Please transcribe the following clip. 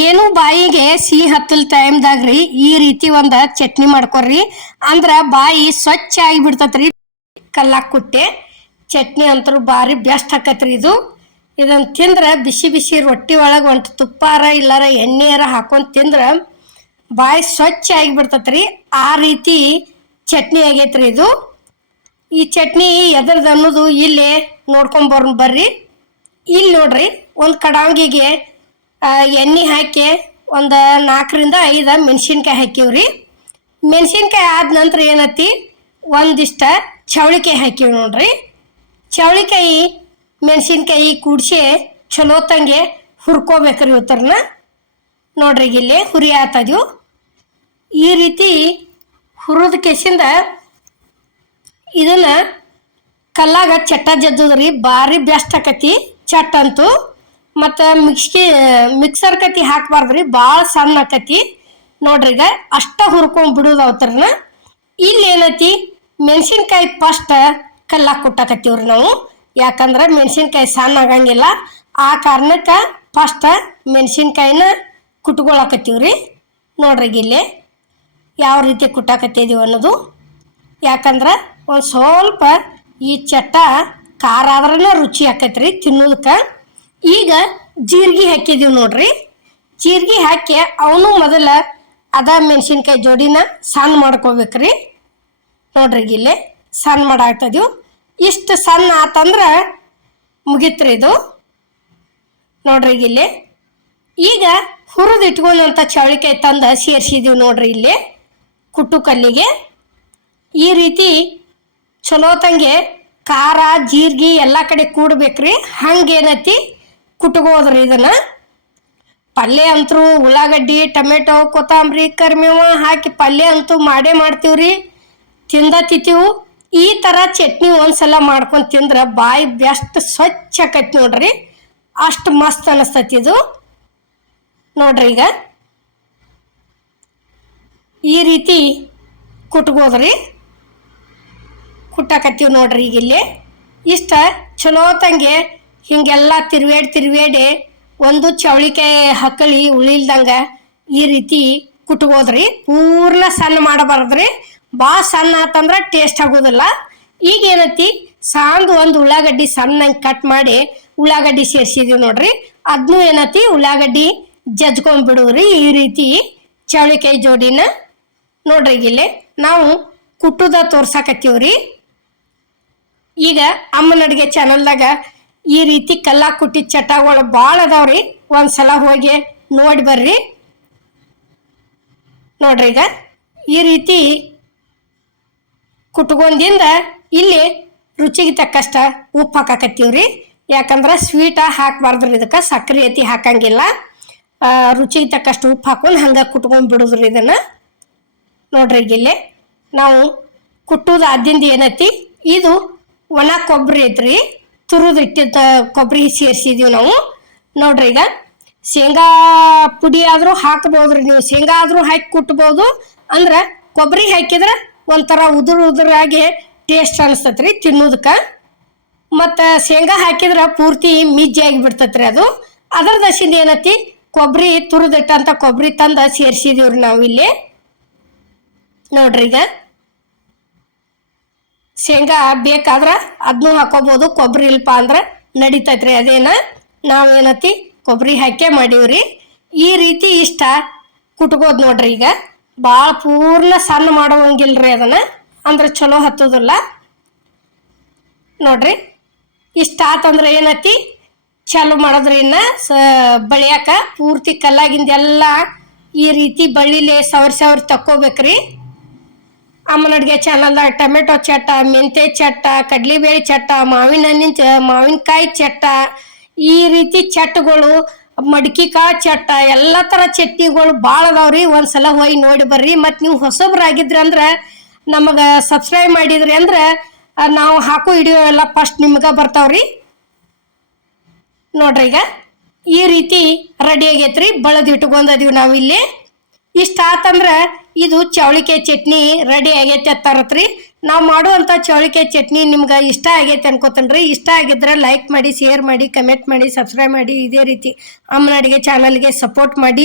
ಏನು ಬಾಯಿಗೆ ಸಿಹಿ ಹತ್ತಲ್ ಟೈಮ್ದಾಗ್ರಿ ಈ ರೀತಿ ಒಂದ ಚಟ್ನಿ ಮಾಡ್ಕೊರ್ರಿ. ಅಂದ್ರ ಬಾಯಿ ಸ್ವಚ್ಛ ಆಗಿ ಬಿಡ್ತತ್ರಿ. ಕಲ್ಲಾಕ್ ಕುಟ್ಟೆ ಚಟ್ನಿ ಅಂತೂ ಭಾರಿ ಬೆಸ್ಟ್ ಆಕತ್ರಿ ಇದು. ಇದನ್ನ ತಿಂದ್ರ ಬಿಸಿ ಬಿಸಿ ರೊಟ್ಟಿ ಒಳಗೆ ಒಂಟು ತುಪ್ಪಾರ ಇಲ್ಲಾರ ಎಣ್ಣೆಯಾರ ಹಾಕೊಂಡು ತಿಂದ್ರ ಬಾಯಿ ಸ್ವಚ್ಛ ಆಗಿ ಬಿಡ್ತತ್ರಿ. ಆ ರೀತಿ ಚಟ್ನಿ ಆಗೈತ್ರಿ ಇದು. ಈ ಚಟ್ನಿ ಎದ್ರದ್ದು ಅನ್ನೋದು ಇಲ್ಲೇ ಬರ್ರಿ. ಇಲ್ಲಿ ನೋಡ್ರಿ, ಒಂದು ಕಡಾಂಗಿಗೆ ಎಣ್ಣೆ ಹಾಕಿ ಒಂದು 4ರಿಂದ 5 ಮೆಣಸಿನ್ಕಾಯಿ ಹಾಕಿವ್ರಿ. ಮೆಣಸಿನ್ಕಾಯಿ ಆದ ನಂತರ ಏನತಿ ಒಂದಿಷ್ಟ ಚವಳಿಕಾಯಿ ಹಾಕಿವಿ ನೋಡ್ರಿ. ಚವಳಿಕಾಯಿ ಮೆಣಸಿನ್ಕಾಯಿ ಕೂಡಿಸಿ ಚಲೋ ತಂಗೆ ಹುರ್ಕೋಬೇಕ್ರಿ. ಇವತ್ತರನ್ನ ನೋಡ್ರಿ ಇಲ್ಲಿ ಹುರಿ ಆತದ್ವು. ಈ ರೀತಿ ಹುರಿದ ಕೆಸಿಂದ ಇದನ್ನ ಕಲ್ಲಾಗ ಚಟ್ಟ ಜದ್ದದ್ರಿ ಭಾರಿ ಬೆಸ್ಟ್ ಆಕತಿ ಚಟ್ ಅಂತೂ. ಮತ್ತು ಮಿಕ್ಸರ್ ಕತಿ ಹಾಕಬಾರ್ದ್ರಿ, ಭಾಳ ಸಣ್ಣ ಆಕತಿ ನೋಡ್ರಿ. ಈಗ ಅಷ್ಟ ಹುರ್ಕೊಂಡ್ ಬಿಡುದು ಅವತ್ರನ. ಇಲ್ಲಿ ಏನತಿ ಮೆಣಸಿನ್ಕಾಯಿ ಫಸ್ಟ್ ಕಲ್ಲಾಗ ಕುಟ್ಟಾಕತ್ತೀವ್ರಿ ನಾವು. ಯಾಕಂದ್ರೆ ಮೆಣಸಿನ್ಕಾಯಿ ಸಣ್ಣ ಆಗಂಗಿಲ್ಲ. ಆ ಕಾರಣಕ್ಕೆ ಫಸ್ಟ್ ಮೆಣಸಿನ್ಕಾಯಿನ ಕುಟ್ಕೊಳಕತ್ತೀವ್ರಿ. ನೋಡ್ರಿ ಇಲ್ಲಿ ಯಾವ ರೀತಿ ಕುಟ್ಟಾಕತ್ತಿದೀವಿ ಅನ್ನೋದು. ಯಾಕಂದ್ರೆ ಒಂದು ಸ್ವಲ್ಪ ಈ ಚಟ್ಟ ಖಾರ ಆದ್ರನ ರುಚಿ ಆಕೈತ್ರಿ ತಿನ್ನೋದಕ್ಕೆ. ಈಗ ಜೀರಿಗೆ ಹಾಕಿದೀವಿ ನೋಡ್ರಿ. ಜೀರಿಗೆ ಹಾಕಿ ಅವನು ಮೊದಲ ಮೆಣಸಿನ್ಕಾಯಿ ಜೋಡಿನ ಸಣ್ಣ ಮಾಡ್ಕೋಬೇಕ್ರಿ. ನೋಡ್ರಿ ಇಲ್ಲಿ ಸಣ್ಣ ಮಾಡಾಕ್ತದೀವಿ. ಇಷ್ಟು ಸಣ್ಣ ಆತಂದ್ರೆ ಮುಗಿತ್ರಿ ಇದು. ನೋಡ್ರಿ ಇಲ್ಲಿ ಈಗ ಹುರಿದು ಇಟ್ಕೊಂಡಂಥ ಚವಳಿಕಾಯಿ ತಂದು ಸೇರಿಸಿದೀವಿ ನೋಡ್ರಿ ಇಲ್ಲಿ ಕುಟ್ಟು ಕಲ್ಲಿಗೆ. ಈ ರೀತಿ ಚಲೋ ತಂಗೆ ಖಾರ ಜೀರಿಗೆ ಎಲ್ಲ ಕಡೆ ಕೂಡ್ಬೇಕ್ರಿ. ಹಂಗೇನತಿ ಕುಟ್ಕೋದ್ರಿ ಇದನ್ನ. ಪಲ್ಯ ಅಂತೂ ಉಳ್ಳಾಗಡ್ಡಿ ಟೊಮೆಟೊ ಕೊತ್ತಂಬರಿ ಕರಿಬೇವು ಹಾಕಿ ಪಲ್ಯ ಅಂತೂ ಮಾಡೇ ಮಾಡ್ತೀವ್ರಿ. ತಿಂತೀವಿ. ಈ ಥರ ಚಟ್ನಿ ಒಂದ್ಸಲ ಮಾಡ್ಕೊಂಡು ತಿಂದ್ರೆ ಬಾಯಿ ಬೆಸ್ಟ್ ಸ್ವಚ್ಛ ಆಕೈತಿ ನೋಡ್ರಿ. ಅಷ್ಟು ಮಸ್ತ್ ಅನಿಸ್ತೈತಿ ಇದು. ನೋಡ್ರಿ ಈಗ ಈ ರೀತಿ ಕುಟ್ಕೋದ್ರಿ. ಕುಟ್ಟಾಕತ್ತೀವಿ ನೋಡ್ರಿ ಈಗ ಇಲ್ಲಿ. ಇಷ್ಟ ಚಲೋ ತಂಗೆ ಹಿಂಗೆಲ್ಲ ತಿರ್ವೇಡಿ ಒಂದು ಚವಳಿಕಾಯಿ ಹಕ್ಕಳಿ ಉಳಿಲ್ದಂಗೆ ಈ ರೀತಿ ಕುಟ್ಕೋದ್ರಿ. ಪೂರ್ಣ ಸಣ್ಣ ಮಾಡಬಾರ್ದ್ರಿ, ಭಾಳ ಸಣ್ಣ ಆತಂದ್ರೆ ಟೇಸ್ಟ್ ಆಗೋದಿಲ್ಲ. ಈಗ ಏನೈತಿ ಸಾಂದು ಒಂದು ಉಳ್ಳಾಗಡ್ಡಿ ಸಣ್ಣಂಗೆ ಕಟ್ ಮಾಡಿ ಉಳ್ಳಾಗಡ್ಡಿ ಸೇರಿಸಿದೀವಿ ನೋಡ್ರಿ. ಅದನ್ನೂ ಏನೈತಿ ಉಳ್ಳಾಗಡ್ಡಿ ಜಜ್ಕೊಂಡ್ಬಿಡುವ್ರಿ ಈ ರೀತಿ ಚವಳಿಕಾಯಿ ಜೋಡಿನ. ನೋಡ್ರಿ ಇಲ್ಲಿ ನಾವು ಕುಟ್ಟುದ ತೋರ್ಸಾಕತ್ತೀವ್ರಿ. ಈಗ ಅಮ್ಮನ ಅಡುಗೆ ಚಾನಲ್ದಾಗ ಈ ರೀತಿ ಕಲ್ಲಾಗ ಕುಟ್ಟಿದ ಚಟಗಳು ಭಾಳ ಅದಾವ್ರಿ. ಒಂದ್ಸಲ ಹೋಗಿ ನೋಡಿ ಬರ್ರಿ. ನೋಡ್ರಿ ಈಗ ಈ ರೀತಿ ಕುಟ್ಕೊಂಡಿಂದ ಇಲ್ಲಿ ರುಚಿಗೆ ತಕ್ಕಷ್ಟ ಉಪ್ಪು ಹಾಕಾಕತ್ತೀವ್ರಿ. ಯಾಕಂದ್ರೆ ಸ್ವೀಟ ಹಾಕಬಾರ್ದ್ರಿ, ಇದಕ್ಕೆ ಸಕ್ಕರೆ ಐತಿ ಹಾಕಂಗಿಲ್ಲ. ರುಚಿಗೆ ತಕ್ಕಷ್ಟು ಉಪ್ಪು ಹಾಕೊಂಡು ಹಂಗೆ ಕುಟ್ಕೊಂಡು ಬಿಡುದ್ರಿ ಇದನ್ನು. ನೋಡ್ರಿ ಈಗ ಇಲ್ಲಿ ನಾವು ಕುಟ್ಟುದು ಆದಿಂದ ಏನೈತಿ ಇದು ಒಣ ಕೊಬ್ಬರಿ ಐತ್ರಿ. ತುರಿದು ಇಟ್ಟಿದ್ದ ಕೊಬ್ಬರಿ ಸೇರಿಸಿದೀವಿ ನಾವು. ನೋಡ್ರಿ ಈಗ ಶೇಂಗಾ ಪುಡಿ ಆದರೂ ಹಾಕ್ಬೋದ್ರಿ, ನೀವು ಶೇಂಗಾ ಆದರೂ ಹಾಕಿ ಕುಟ್ಬೋದು. ಅಂದ್ರೆ ಕೊಬ್ಬರಿ ಹಾಕಿದ್ರೆ ಒಂಥರ ಉದುರಾಗಿ ಟೇಸ್ಟ್ ಅನಿಸ್ತತ್ರಿ ತಿನ್ನೋದಕ್ಕೆ. ಮತ್ತು ಶೇಂಗಾ ಹಾಕಿದ್ರೆ ಪೂರ್ತಿ ಮಿಜ್ಜಾಗಿ ಬಿಡ್ತತ್ರಿ ಅದು. ಅದರ ದಶಿಂದ ಏನೈತಿ ಕೊಬ್ಬರಿ ತುರಿದಿಟ್ಟಂಥ ಕೊಬ್ಬರಿ ತಂದು ಸೇರಿಸಿದೀವ್ರಿ ನಾವು ಇಲ್ಲಿ. ನೋಡ್ರಿ ಈಗ ಶೇಂಗಾ ಬೇಕಾದ್ರೆ ಅದನ್ನೂ ಹಾಕೋಬೋದು, ಕೊಬ್ಬರಿ ಇಲ್ಪ ಅಂದ್ರೆ ನಡಿತೈತ್ರಿ. ಅದೇನ ನಾವೇನತಿ ಕೊಬ್ಬರಿ ಹಾಕೇ ಮಾಡೀವ್ರಿ. ಈ ರೀತಿ ಇಷ್ಟ ಕುಟ್ಕೋದು ನೋಡ್ರಿ. ಈಗ ಭಾಳ ಪೂರ್ಣ ಸಣ್ಣ ಮಾಡೋಂಗಿಲ್ರಿ ಅದನ್ನು, ಅಂದ್ರೆ ಚಲೋ ಹತ್ತೋದಿಲ್ಲ. ನೋಡ್ರಿ ಇಷ್ಟ ಆತಂದ್ರೆ ಏನತಿ ಚಾಲು ಮಾಡಿದ್ರಿ. ಇನ್ನು ಬಳಿಯಾಕ ಪೂರ್ತಿ ಕಲ್ಲಾಗಿಂದೆಲ್ಲ ಈ ರೀತಿ ಬಳ್ಳಿಲೆ ಸವರಿ ತಕ್ಕೋಬೇಕ್ರಿ. ಅಮ್ಮನ ಅಡುಗೆ ಚಾನಲ್ದಾಗ ಟೊಮೆಟೊ ಚಟ್ಟ, ಮೆಂತೆ ಚಟ್ಟ, ಕಡ್ಲಿಬೇಳೆ ಚಟ್ಟ, ಮಾವಿನಕಾಯಿ ಚಟ್ಟ, ಈ ರೀತಿ ಚಟ್ಟಗಳು, ಮಡಿಕೆ ಕಾಳು ಚಟ್ಟ, ಎಲ್ಲ ಥರ ಚಟ್ನಿಗಳು ಭಾಳ ಅದಾವ್ರಿ. ಒಂದ್ಸಲ ಹೋಗಿ ನೋಡಿ ಬರ್ರಿ. ಮತ್ತು ನೀವು ಹೊಸಬ್ರಾಗಿದ್ರಿ ಅಂದ್ರೆ ನಮಗೆ ಸಬ್ಸ್ಕ್ರೈಬ್ ಮಾಡಿದ್ರಿ ಅಂದ್ರೆ ನಾವು ಹಾಕೋ ವಿಡಿಯೋ ಎಲ್ಲ ಫಸ್ಟ್ ನಿಮ್ಗೆ ಬರ್ತಾವ್ರಿ. ನೋಡ್ರಿ ಈಗ ಈ ರೀತಿ ರೆಡಿ ಆಗೈತ್ರಿ. ಬಳದು ಇಟ್ಕೊಂಡದೀವಿ ನಾವು ಇಲ್ಲಿ. ಇಷ್ಟ ಆತಂದ್ರೆ ಇದು ಚವಳಿಕಾಯಿ ಚಟ್ನಿ ರೆಡಿ ಆಗೈತೆ ಅಂತಾರತ್ರಿ. ನಾವು ಮಾಡುವಂಥ ಚೌಳಿಕಾಯಿ ಚಟ್ನಿ ನಿಮ್ಗೆ ಇಷ್ಟ ಆಗೈತೆ ಅನ್ಕೋತೇನ್ರಿ. ಇಷ್ಟ ಆಗಿದ್ರೆ ಲೈಕ್ ಮಾಡಿ, ಶೇರ್ ಮಾಡಿ, ಕಮೆಂಟ್ ಮಾಡಿ, ಸಬ್ಸ್ಕ್ರೈಬ್ ಮಾಡಿ. ಇದೇ ರೀತಿ ಅಮ್ಮನ ಅಡಿಗೆ ಚಾನಲ್ಗೆ ಸಪೋರ್ಟ್ ಮಾಡಿ.